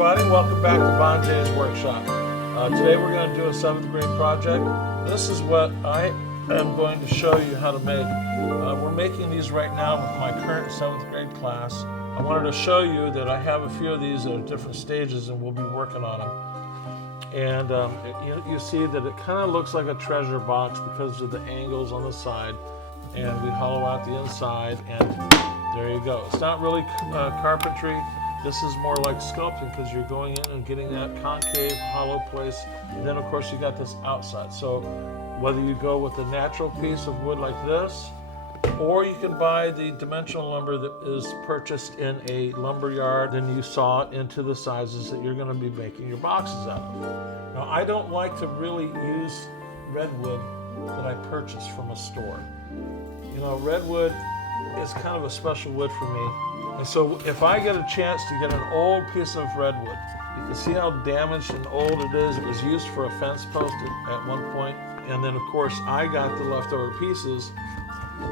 everybody, welcome back to Bonjay's Workshop. Today we're going to do a 7th grade project. This is what I am going to show you how to make. We're making these right now with my current 7th grade class. I wanted to show you that I have a few of these at different stages and we'll be working on them. And you see that it kind of looks like a treasure box because of the angles on the side. And we hollow out the inside and there you go. It's not really carpentry. This is more like sculpting because you're going in and getting that concave, hollow place. And then, of course, you got this outside. So whether you go with a natural piece of wood like this, or you can buy the dimensional lumber that is purchased in a lumber yard, then you saw it into the sizes that you're going to be making your boxes out of. Now, I don't like to really use redwood that I purchased from a store. You know, redwood is kind of a special wood for me. And so if I get a chance to get an old piece of redwood, you can see how damaged and old it is. It was used for a fence post at one point. And then, of course, I got the leftover pieces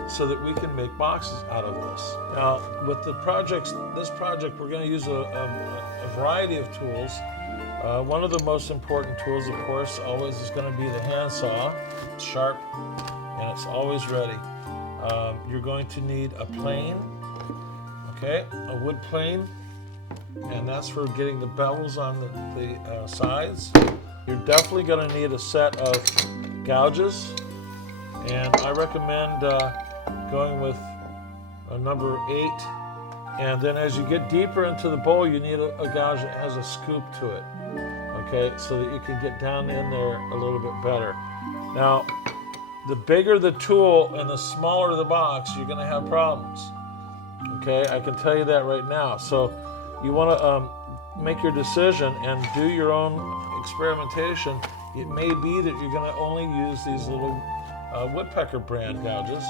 so that we can make boxes out of this. Now, with this project, we're going to use a variety of tools. One of the most important tools, of course, always is going to be the handsaw. It's sharp, and it's always ready. You're going to need a plane, okay, a wood plane, and that's for getting the bevels on the sides. You're definitely going to need a set of gouges, and I recommend going with a number 8. And then as you get deeper into the bowl, you need a gouge that has a scoop to it, okay, so that you can get down in there a little bit better. Now, the bigger the tool and the smaller the box, you're going to have problems. Okay, I can tell you that right now. So you want to make your decision and do your own experimentation. It may be that you're going to only use these little woodpecker brand gouges.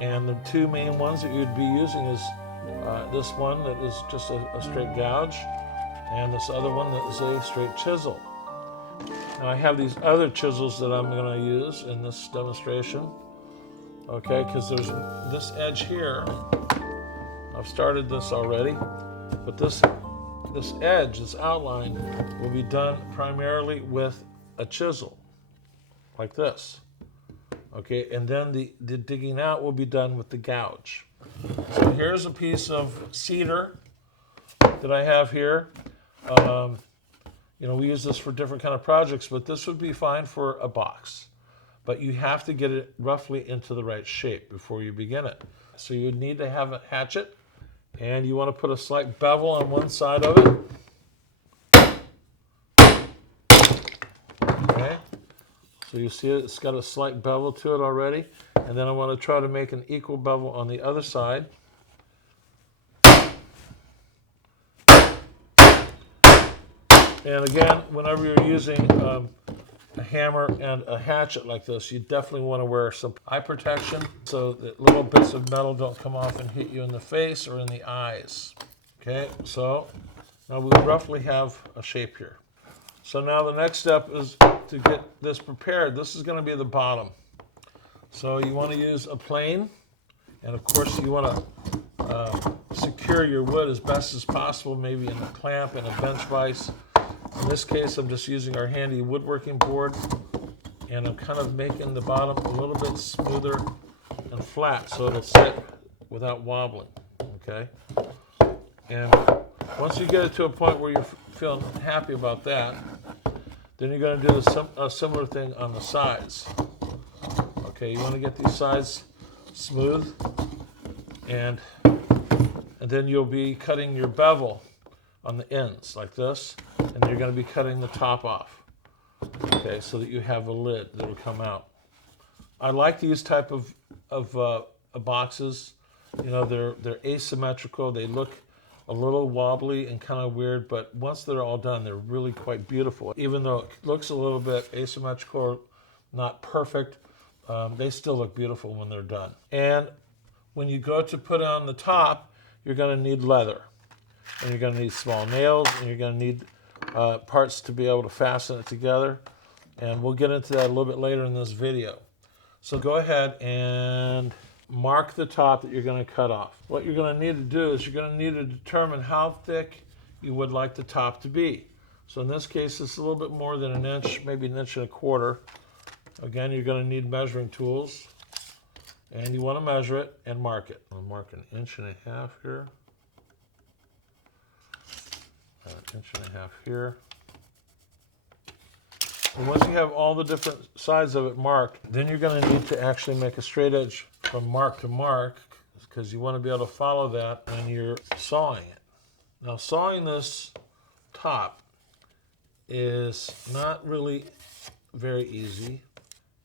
And the two main ones that you'd be using is this one that is just a straight gouge, and this other one that is a straight chisel. Now I have these other chisels that I'm going to use in this demonstration, okay, because there's this edge here. I've started this already, but this edge, this outline, will be done primarily with a chisel, like this, okay, and then the digging out will be done with the gouge. So here's a piece of cedar that I have here. You know, we use this for different kind of projects, but this would be fine for a box. But you have to get it roughly into the right shape before you begin it. So you would need to have a hatchet, and you want to put a slight bevel on one side of it. Okay, so you see it's got a slight bevel to it already. And then I want to try to make an equal bevel on the other side. And again, whenever you're using a hammer and a hatchet like this, you definitely want to wear some eye protection so that little bits of metal don't come off and hit you in the face or in the eyes. Okay, so now we roughly have a shape here. So now the next step is to get this prepared. This is going to be the bottom. So you want to use a plane, and of course you want to secure your wood as best as possible, maybe in a clamp and a bench vise. In this case, I'm just using our handy woodworking board, and I'm kind of making the bottom a little bit smoother and flat so it'll sit without wobbling, okay? And once you get it to a point where you're feeling happy about that, then you're going to do a similar thing on the sides. Okay, you want to get these sides smooth, and then you'll be cutting your bevel on the ends like this, and you're going to be cutting the top off, okay, so that you have a lid that will come out. I like these type of boxes. You know, they're asymmetrical. They look a little wobbly and kind of weird, but once they're all done, they're really quite beautiful. Even though it looks a little bit asymmetrical, not perfect, they still look beautiful when they're done. And when you go to put on the top, you're going to need leather. And you're going to need small nails, and you're going to need parts to be able to fasten it together. And we'll get into that a little bit later in this video. So go ahead and mark the top that you're going to cut off. What you're going to need to do is you're going to need to determine how thick you would like the top to be. So in this case, it's a little bit more than an inch, maybe an inch and a quarter. Again, you're going to need measuring tools, and you want to measure it and mark it. I'll mark an inch and a half here, an inch and a half here. And once you have all the different sides of it marked, then you're going to need to actually make a straight edge from mark to mark, because you want to be able to follow that when you're sawing it. Now, sawing this top is not really very easy,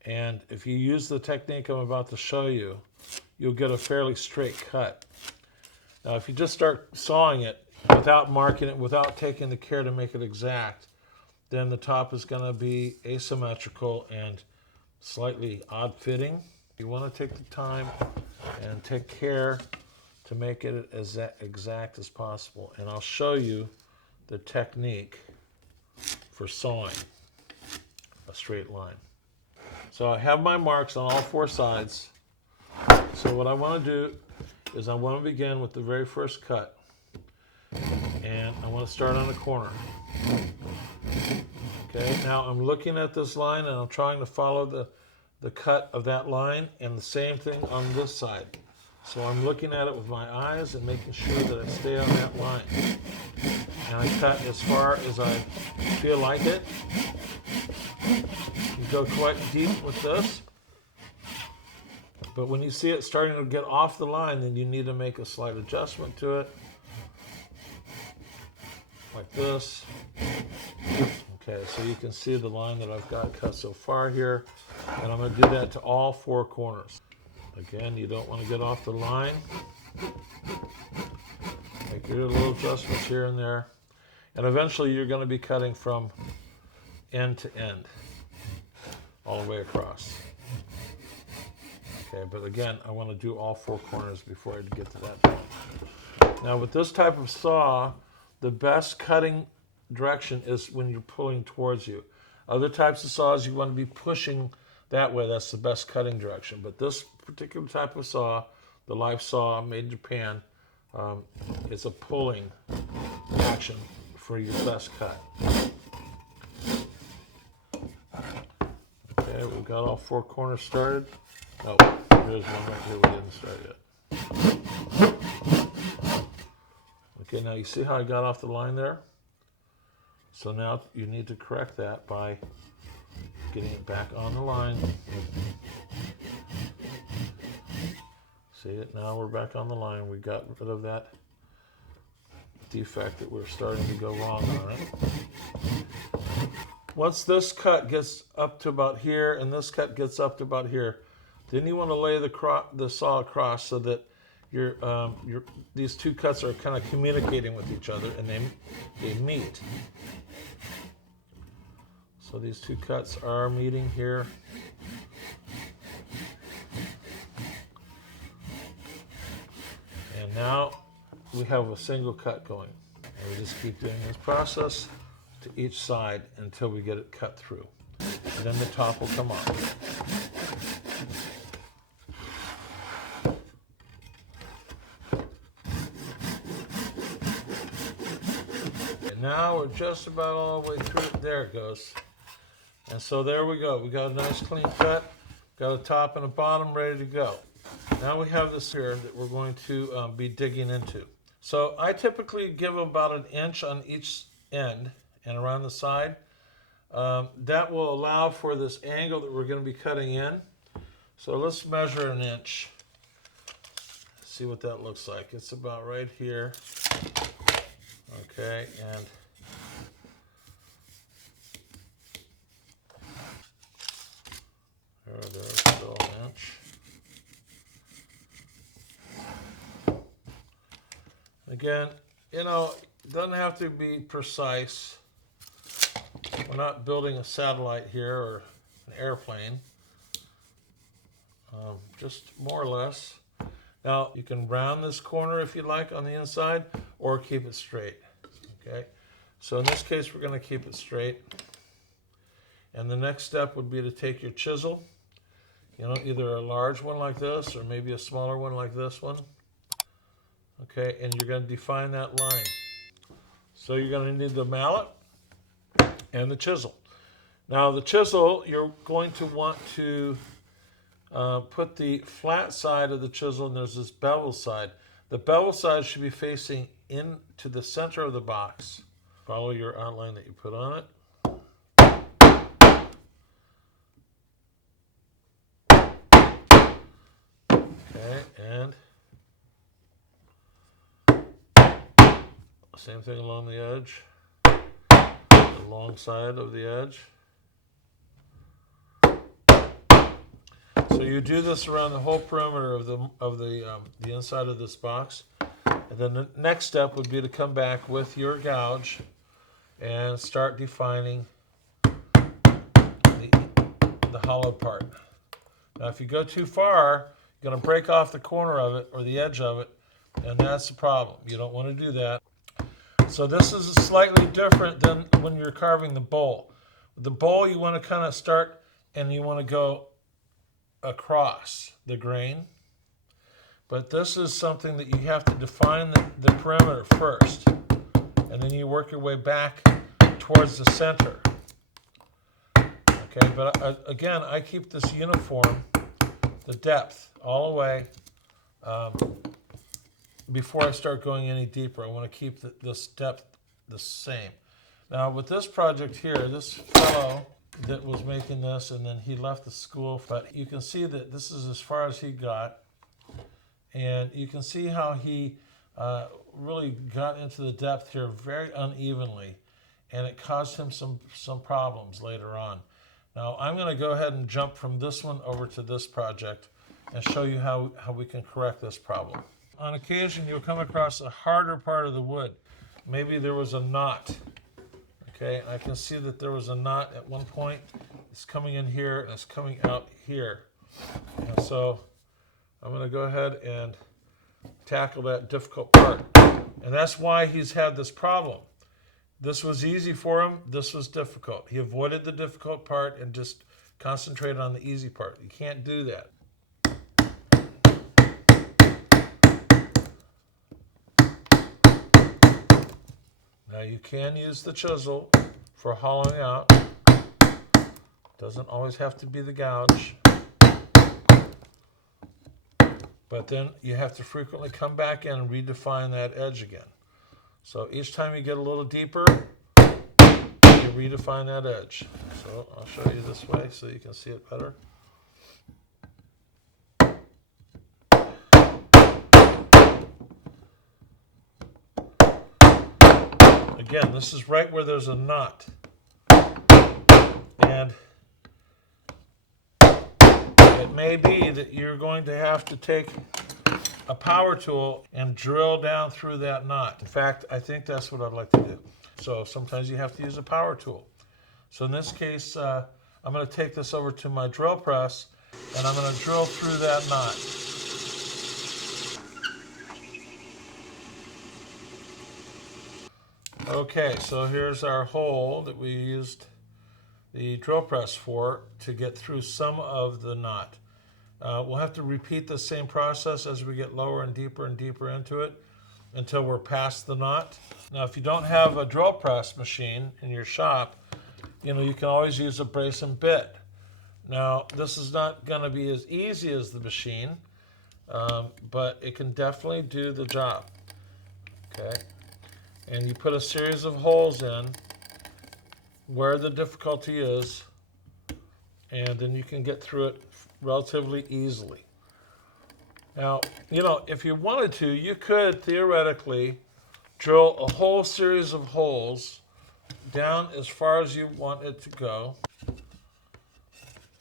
and if you use the technique I'm about to show you, you'll get a fairly straight cut. Now, if you just start sawing it without marking it, without taking the care to make it exact, then the top is going to be asymmetrical and slightly odd fitting. You want to take the time and take care to make it as exact as possible. And I'll show you the technique for sawing a straight line. So I have my marks on all four sides. So what I want to do is I want to begin with the very first cut. And I want to start on the corner. Okay, now I'm looking at this line and I'm trying to follow the cut of that line, and the same thing on this side. So I'm looking at it with my eyes and making sure that I stay on that line. And I cut as far as I feel like it. You go quite deep with this. But when you see it starting to get off the line, then you need to make a slight adjustment to it. Like this. Okay, so you can see the line that I've got cut so far here, and I'm going to do that to all four corners. Again, you don't want to get off the line. Make your little adjustments here and there, and eventually you're going to be cutting from end to end, all the way across. Okay, but again, I want to do all four corners before I get to that point. Now, with this type of saw, the best cutting direction is when you're pulling towards you. Other types of saws, you want to be pushing that way. That's the best cutting direction. But this particular type of saw, the life saw made in Japan, it's a pulling action for your best cut. Okay, we've got all four corners started. Oh, there's one right here we didn't start yet. Okay, now you see how I got off the line there? So now you need to correct that by getting it back on the line. See it? Now we're back on the line. We got rid of that defect that we're starting to go wrong on it. Once this cut gets up to about here and this cut gets up to about here, then you want to lay the saw across so that these two cuts are kind of communicating with each other and they meet. So these two cuts are meeting here. And now we have a single cut going. And we just keep doing this process to each side until we get it cut through. And then the top will come off. And now we're just about all the way through it. There it goes. And so there we go. We got a nice clean cut, got a top and a bottom ready to go. Now we have this here that we're going to be digging into. So I typically give about an inch on each end and around the side. That will allow for this angle that we're going to be cutting in. So let's measure an inch. See what that looks like. It's about right here. Okay, and there's still an inch. Again, you know, it doesn't have to be precise. We're not building a satellite here or an airplane. Just more or less. Now, you can round this corner if you like on the inside, or keep it straight. Okay, so in this case, we're going to keep it straight. And the next step would be to take your chisel, you know, either a large one like this or maybe a smaller one like this one. Okay, and you're going to define that line. So you're going to need the mallet and the chisel. Now the chisel, you're going to want to put the flat side of the chisel, and there's this bevel side. The bevel side should be facing into the center of the box. Follow your outline that you put on it. Okay, and same thing along the edge, the long side of the edge. So you do this around the whole perimeter of the inside of this box. And then the next step would be to come back with your gouge and start defining the hollow part. Now if you go too far, you're going to break off the corner of it or the edge of it, and that's the problem. You don't want to do that. So this is slightly different than when you're carving the bowl. The bowl, you want to kind of start and you want to go across the grain. But this is something that you have to define the perimeter first, and then you work your way back towards the center. Okay, but again, I keep this uniform, the depth, all the way before I start going any deeper. I want to keep this depth the same. Now with this project here, this fellow that was making this, and then he left the school, but you can see that this is as far as he got. And you can see how he really got into the depth here very unevenly, and it caused him some problems later on. Now I'm going to go ahead and jump from this one over to this project and show you how we can correct this problem. On occasion you'll come across a harder part of the wood. Maybe there was a knot. Okay, I can see that there was a knot at one point. It's coming in here and it's coming out here. And so I'm going to go ahead and tackle that difficult part. And that's why he's had this problem. This was easy for him. This was difficult. He avoided the difficult part and just concentrated on the easy part. You can't do that. Now you can use the chisel for hollowing out. Doesn't always have to be the gouge. But then you have to frequently come back in and redefine that edge again. So each time you get a little deeper, you redefine that edge. So I'll show you this way so you can see it better. Again, this is right where there's a knot. And it may be that you're going to have to take a power tool and drill down through that knot. In fact, I think that's what I'd like to do. So sometimes you have to use a power tool. So in this case, I'm going to take this over to my drill press, and I'm going to drill through that knot. Okay, so here's our hole that we used the drill press for to get through some of the knot. We'll have to repeat the same process as we get lower and deeper into it until we're past the knot. Now, if you don't have a drill press machine in your shop, you can always use a brace and bit. Now, this is not going to be as easy as the machine, but it can definitely do the job. Okay, and you put a series of holes in where the difficulty is, and then you can get through it relatively easily. Now, if you wanted to, you could theoretically drill a whole series of holes down as far as you want it to go.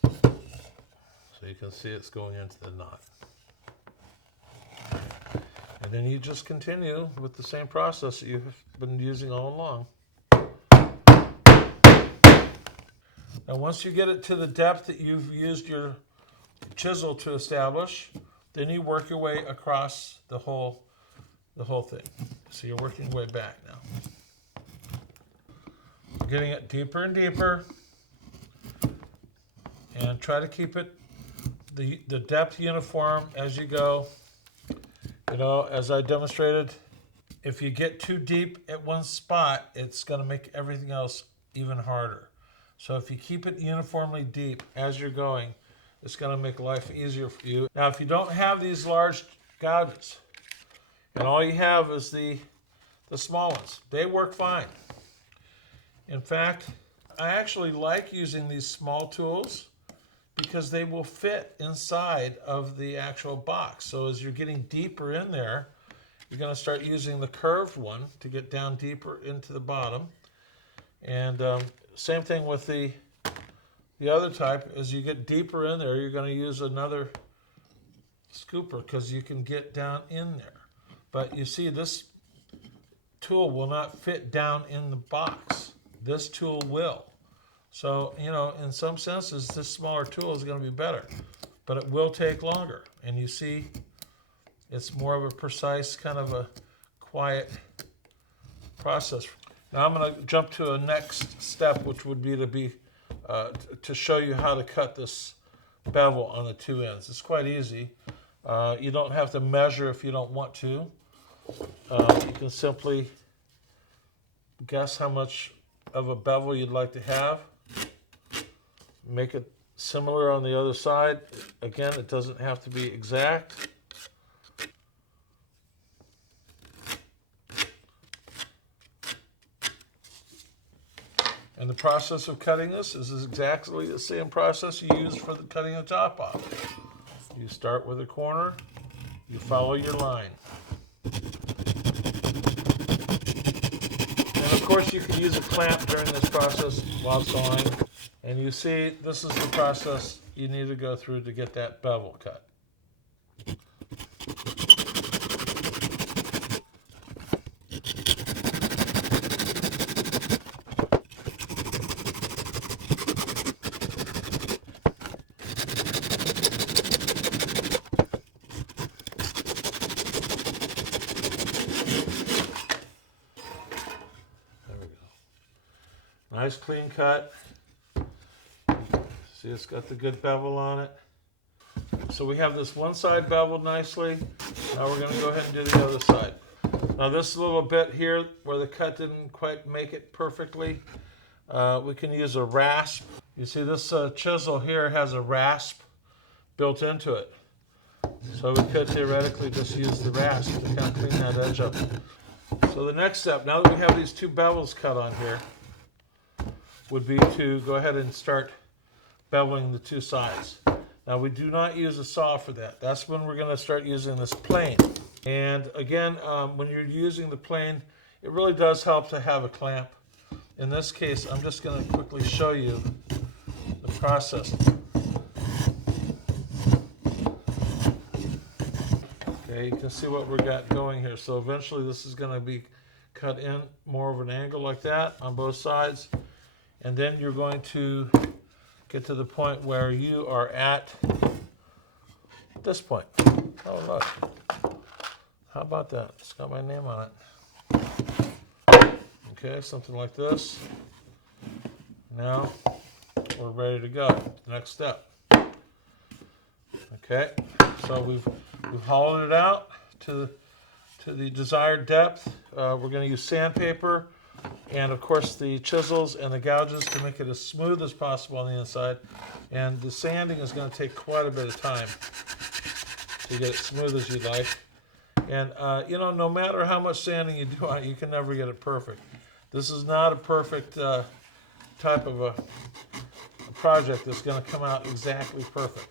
So you can see it's going into the knot. And then you just continue with the same process that you've been using all along. Now once you get it to the depth that you've used your chisel to establish, then you work your way across the whole thing. So you're working your way back now. Getting it deeper and deeper, and try to keep it the depth uniform as you go. As I demonstrated, If you get too deep at one spot, it's going to make everything else even harder. So if you keep it uniformly deep as you're going, it's going to make life easier for you. Now, if you don't have these large gouges, and all you have is the small ones, they work fine. In fact, I actually like using these small tools because they will fit inside of the actual box. So as you're getting deeper in there, you're going to start using the curved one to get down deeper into the bottom. And same thing with the other type. As you get deeper in there, you're going to use another scooper because you can get down in there. But you see, this tool will not fit down in the box. This tool will. So, you know, in some senses, this smaller tool is going to be better, but it will take longer. And you see, it's more of a precise, kind of a quiet process. Now I'm going to jump to a next step, which would be to show you how to cut this bevel on the two ends. It's quite easy. You don't have to measure if you don't want to. You can simply guess how much of a bevel you'd like to have. Make it similar on the other side. Again, it doesn't have to be exact. And the process of cutting this is exactly the same process you use for cutting the top off. You start with a corner, you follow your line. And of course you can use a clamp during this process while sawing. And you see, this is the process you need to go through to get that bevel cut. Nice clean cut. See, it's got the good bevel on it. So we have this one side beveled nicely. Now we're going to go ahead and do the other side. Now this little bit here where the cut didn't quite make it perfectly, we can use a rasp. You see this chisel here has a rasp built into it. So we could theoretically just use the rasp to kind of clean that edge up. So the next step, now that we have these two bevels cut on here, would be to go ahead and start beveling the two sides. Now we do not use a saw for that. That's when we're going to start using this plane. And again, when you're using the plane, it really does help to have a clamp. In this case, I'm just going to quickly show you the process. Okay, you can see what we got going here. So eventually this is going to be cut in more of an angle like that on both sides. And then you're going to get to the point where you are at this point. Oh, look. How about that? It's got my name on it. Okay, something like this. Now we're ready to go. Next step. Okay, so we've hollowed it out to the desired depth. We're going to use sandpaper and of course the chisels and the gouges to make it as smooth as possible on the inside. And the sanding is going to take quite a bit of time to get it smooth as you like. And you know, no matter how much sanding you do on it, you can never get it perfect. This is not a perfect type of a project that's going to come out exactly perfect.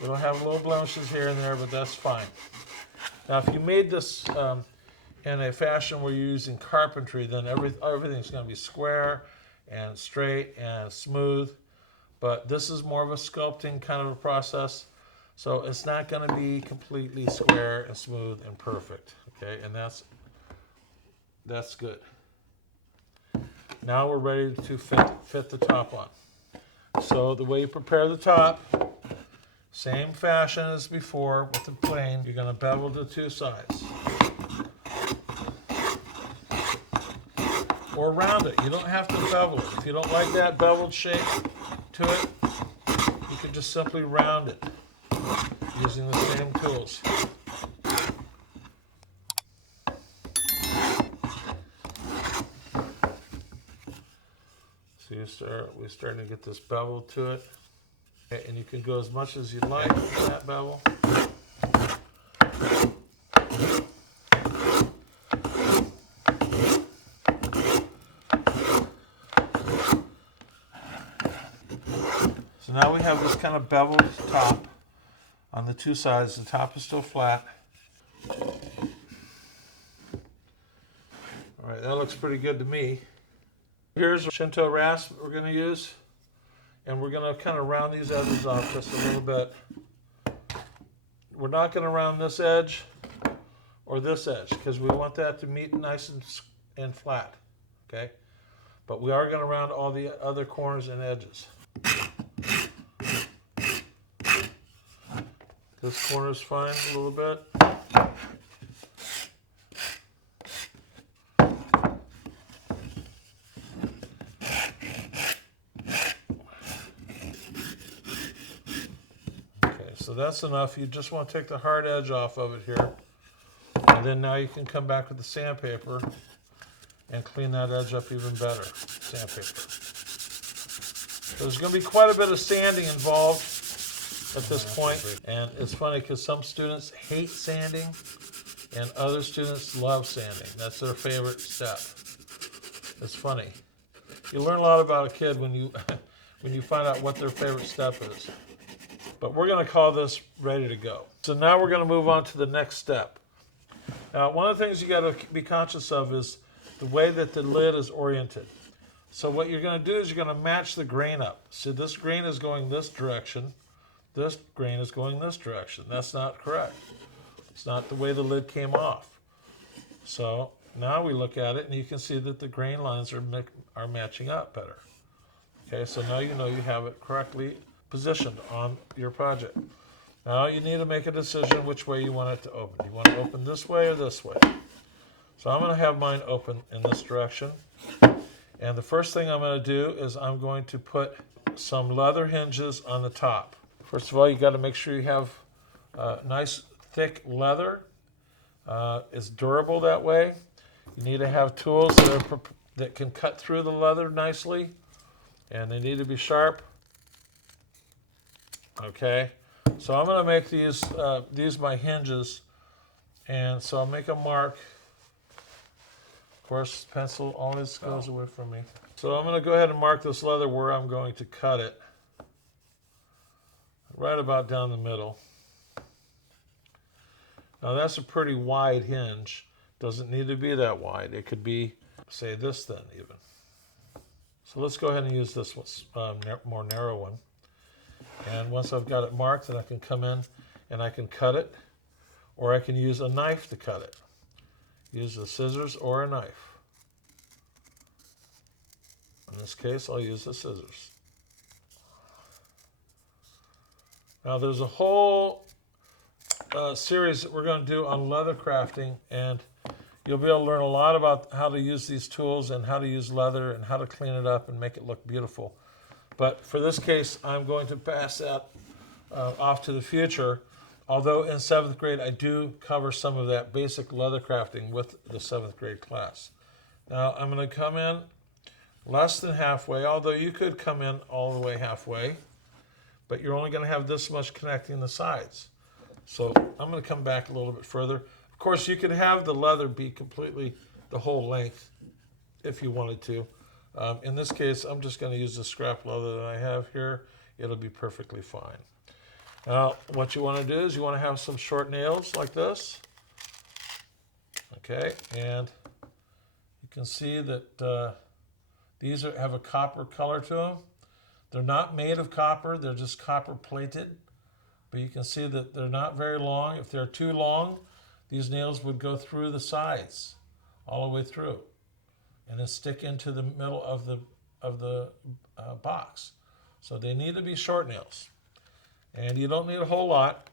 It'll have little blemishes here and there, but that's fine. Now, if you made this in a fashion where you're using carpentry, then everything's going to be square and straight and smooth. But this is more of a sculpting kind of a process, so it's not going to be completely square and smooth and perfect. Okay, and that's good. Now we're ready to fit the top on. So the way you prepare the top, same fashion as before with the plane. You're going to bevel the two sides. Or round it. You don't have to bevel it. If you don't like that beveled shape to it, you can just simply round it using the same tools. we're starting to get this bevel to it. Okay, and you can go as much as you like with that bevel. So now we have this kind of beveled top on the two sides. The top is still flat. All right, that looks pretty good to me. Here's a Shinto rasp we're going to use, and we're going to kind of round these edges off just a little bit. We're not going to round this edge or this edge because we want that to meet nice and flat, okay? But we are going to round all the other corners and edges. This corner's fine a little bit. Okay, so that's enough. You just want to take the hard edge off of it here. And then now you can come back with the sandpaper and clean that edge up even better. Sandpaper. So there's going to be quite a bit of sanding involved at this point, and it's funny because some students hate sanding and other students love sanding. That's their favorite step. It's funny. You learn a lot about a kid when you when you find out what their favorite step is. But we're going to call this ready to go. So now we're going to move on to the next step. Now, one of the things you got to be conscious of is the way that the lid is oriented. So what you're going to do is you're going to match the grain up. So this grain is going this direction. This grain is going this direction. That's not correct. It's not the way the lid came off. So now we look at it and you can see that the grain lines are matching up better. Okay, so now you know you have it correctly positioned on your project. Now you need to make a decision which way you want it to open. You want to open this way or this way? So I'm going to have mine open in this direction. And the first thing I'm going to do is I'm going to put some leather hinges on the top. First of all, you got to make sure you have nice thick leather. It's durable that way. You need to have tools that can cut through the leather nicely, and they need to be sharp. Okay, so I'm going to make these my hinges, and so I'll make a mark. Of course, pencil always goes away from me. So I'm going to go ahead and mark this leather where I'm going to cut it. Right about down the middle. Now that's a pretty wide hinge. Doesn't need to be that wide. It could be, say, this thin even. So let's go ahead and use this more narrow one. And once I've got it marked, then I can come in and I can cut it, or I can use a knife to cut it. Use the scissors or a knife. In this case, I'll use the scissors. Now there's a whole series that we're going to do on leather crafting, and you'll be able to learn a lot about how to use these tools and how to use leather and how to clean it up and make it look beautiful. But for this case, I'm going to pass that off to the future, although in 7th grade I do cover some of that basic leather crafting with the 7th grade class. Now I'm going to come in less than halfway, although you could come in all the way halfway, but you're only going to have this much connecting the sides. So I'm going to come back a little bit further. Of course, you could have the leather be completely the whole length if you wanted to. In this case, I'm just going to use the scrap leather that I have here. It'll be perfectly fine. Now, what you want to do is you want to have some short nails like this. Okay, and you can see that these have a copper color to them. They're not made of copper, they're just copper plated. But you can see that they're not very long. If they're too long, these nails would go through the sides, all the way through, and then stick into the middle of the box. So they need to be short nails. And you don't need a whole lot.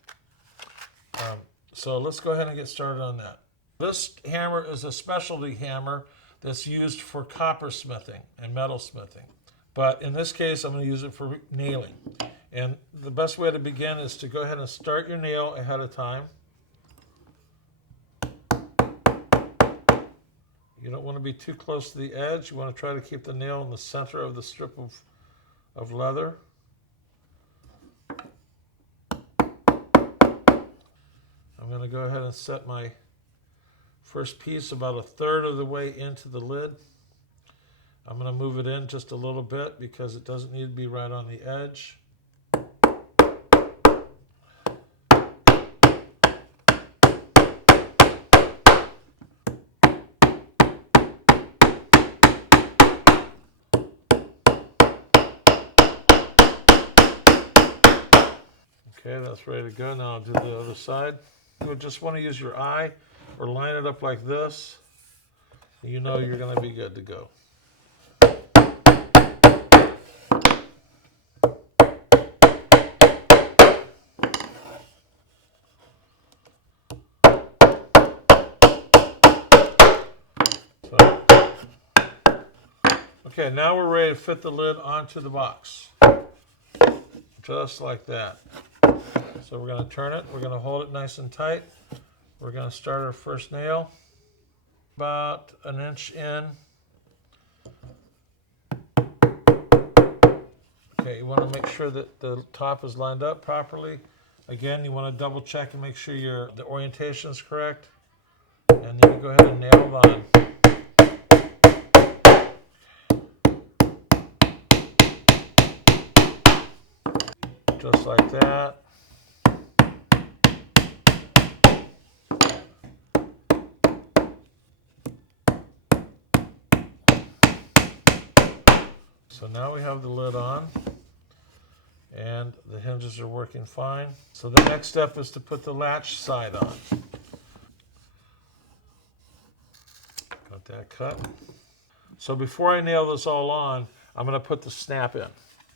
So let's go ahead and get started on that. This hammer is a specialty hammer that's used for copper smithing and metal smithing. But in this case, I'm going to use it for nailing. And the best way to begin is to go ahead and start your nail ahead of time. You don't want to be too close to the edge. You want to try to keep the nail in the center of the strip of leather. I'm going to go ahead and set my first piece about 1/3 of the way into the lid. I'm going to move it in just a little bit because it doesn't need to be right on the edge. Okay, that's ready to go. Now I'll do the other side. You would just want to use your eye or line it up like this. You know you're going to be good to go. Okay, now we're ready to fit the lid onto the box. Just like that. So we're going to turn it. We're going to hold it nice and tight. We're going to start our first nail about 1 inch in. Okay, you want to make sure that the top is lined up properly. Again, you want to double check and make sure the orientation is correct. And then you go ahead and nail it on. Just like that. So now we have the lid on and the hinges are working fine. So the next step is to put the latch side on. Got that cut. So before I nail this all on, I'm going to put the snap in.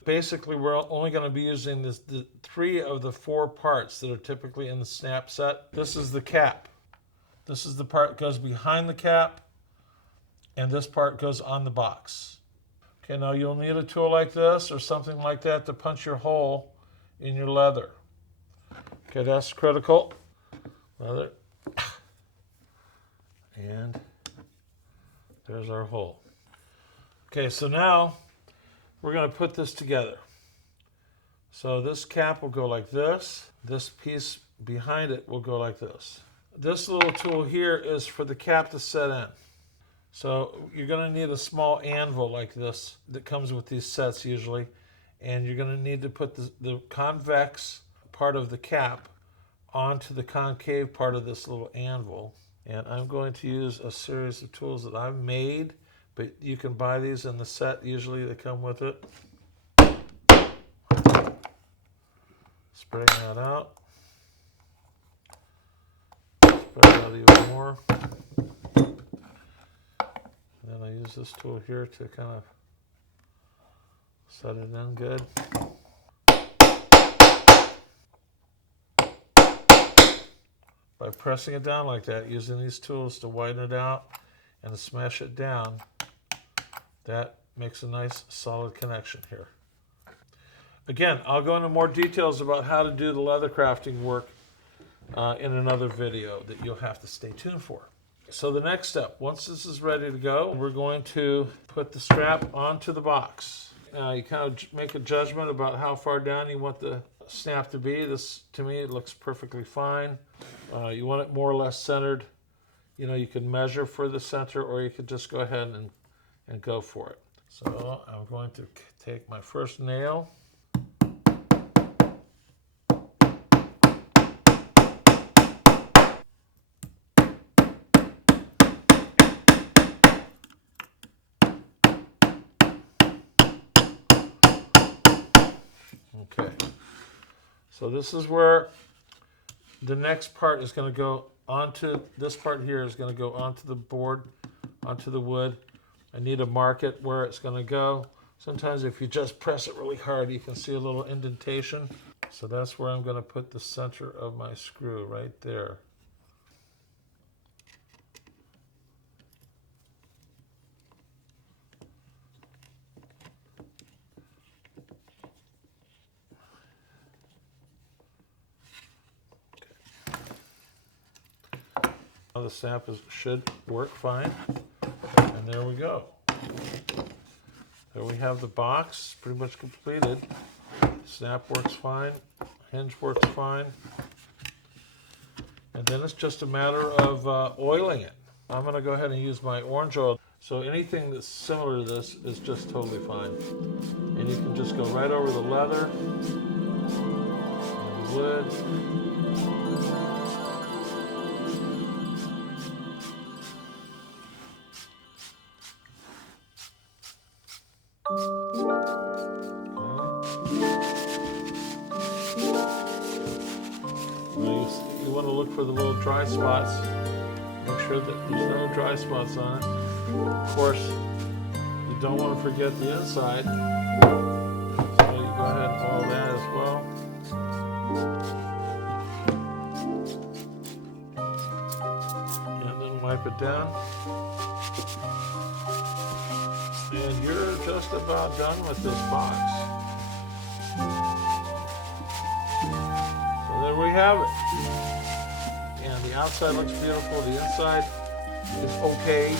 Basically, we're only going to be using the 3 of the 4 parts that are typically in the snap set. This is the cap. This is the part that goes behind the cap, and this part goes on the box. Okay, now you'll need a tool like this or something like that to punch your hole in your leather. Okay, that's critical. Leather. And there's our hole. Okay, so now we're going to put this together. So this cap will go like this. This piece behind it will go like this. This little tool here is for the cap to set in. So you're going to need a small anvil like this that comes with these sets usually. And you're going to need to put the convex part of the cap onto the concave part of this little anvil. And I'm going to use a series of tools that I've made, but you can buy these in the set. Usually they come with it. Spreading that out. Spread it out even more. And then I use this tool here to kind of set it in good. By pressing it down like that, using these tools to widen it out and to smash it down, that makes a nice solid connection here. Again, I'll go into more details about how to do the leather crafting work in another video that you'll have to stay tuned for. So the next step, once this is ready to go, we're going to put the strap onto the box. You kind of make a judgment about how far down you want the snap to be. This, to me, it looks perfectly fine. You want it more or less centered. You know, you can measure for the center, or you could just go ahead and go for it. So I'm going to take my first nail. Okay, so this is where the next part is going to go onto, this part here is going to go onto the board, onto the wood. I need to mark it where it's going to go. Sometimes if you just press it really hard, you can see a little indentation. So that's where I'm going to put the center of my screw, right there. The snap should work fine. And there we go. There we have the box pretty much completed. Snap works fine, hinge works fine. And then it's just a matter of oiling it. I'm going to go ahead and use my orange oil. So anything that's similar to this is just totally fine. And you can just go right over the leather and the wood. You want to look for the little dry spots. Make sure that there's no dry spots on it. Of course, you don't want to forget the inside. So you go ahead and oil that as well. And then wipe it down. And you're just about done with this box. So there we have it. And the outside looks beautiful. The inside is okay.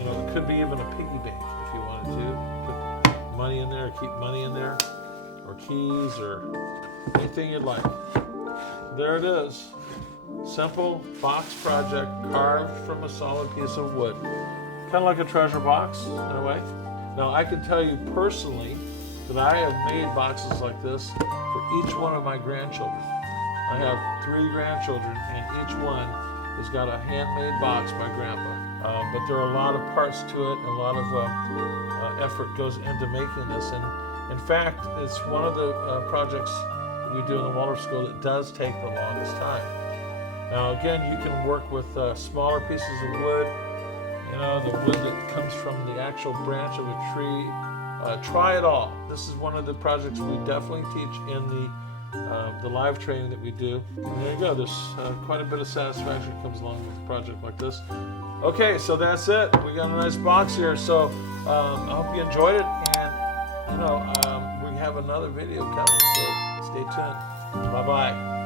You know, it could be even a piggy bank if you wanted to. Put money in there, keep money in there, or keys, or anything you'd like. There it is. Simple box project carved from a solid piece of wood. Kind of like a treasure box in a way. Now I can tell you personally that I have made boxes like this for each one of my grandchildren. I have 3 grandchildren, and each one has got a handmade box by Grandpa. But there are a lot of parts to it, and a lot of effort goes into making this. And in fact, it's one of the projects we do in the Waldorf School that does take the longest time. Now again, you can work with smaller pieces of wood, you know, the wood that comes from the actual branch of a tree. Try it all. This is one of the projects we definitely teach in the live training that we do. And there you go. There's quite a bit of satisfaction that comes along with a project like this. Okay, so that's it. We got a nice box here. So I hope you enjoyed it. And, you know, we have another video coming. So stay tuned. Bye-bye.